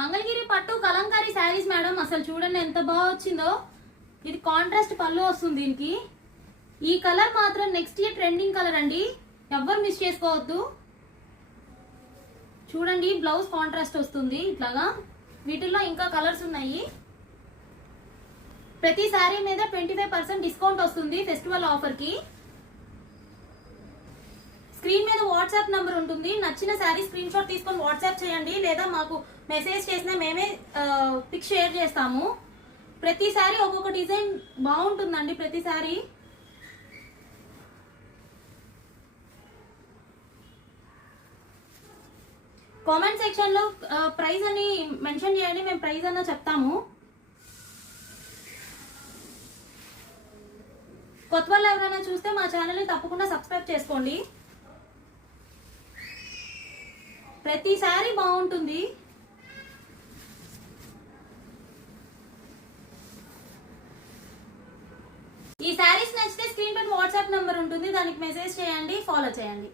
మంగళగిరి పట్టు కలంకారీ శారీస్ మేడం, అసలు చూడండి ఎంత బాగా వచ్చిందో. ఇది కాంట్రాస్ట్ పళ్ళు వస్తుంది దీనికి. ఈ కలర్ మాత్రం నెక్స్ట్ ఇయర్ ట్రెండింగ్ కలర్ అండి, ఎవ్వరు మిస్ చేసుకోవద్దు. చూడండి బ్లౌజ్ కాంట్రాస్ట్ వస్తుంది ఇట్లాగా. వీటిల్లో ఇంకా కలర్స్ ఉన్నాయి. ప్రతి శారీ మీద 25% డిస్కౌంట్ వస్తుంది ఫెస్టివల్ ఆఫర్ కి. స్క్రీన్ మీద వాట్సాప్ నంబర్ ఉంటుంది. నచ్చిన శారీ స్క్రీన్ షాట్ తీసుకొని వాట్సాప్ చేయండి, లేదా మాకు మెసేజ్ చేసినా మేమే పిక్ షేర్ చేస్తాము. ప్రతి శారీ ఒక్కొక్క డిజైన్ బాగుంటుందండి. ప్రతి శారీ కామెంట్ సెక్షన్ లో ప్రైస్ అని మెన్షన్ చేయండి, మేము ప్రైస్ అన్న చెప్తాము. కొత్త వాళ్ళు ఎవరైనా చూస్తే మా ఛానల్ని తప్పకుండా సబ్స్క్రైబ్ చేసుకోండి. ప్రతి శారీ బాగుంటుంది. ఈ శారీస్ నచ్చితే స్క్రీన్ పైన వాట్సాప్ నెంబర్ ఉంటుంది, దానికి మెసేజ్ చేయండి, ఫాలో చేయండి.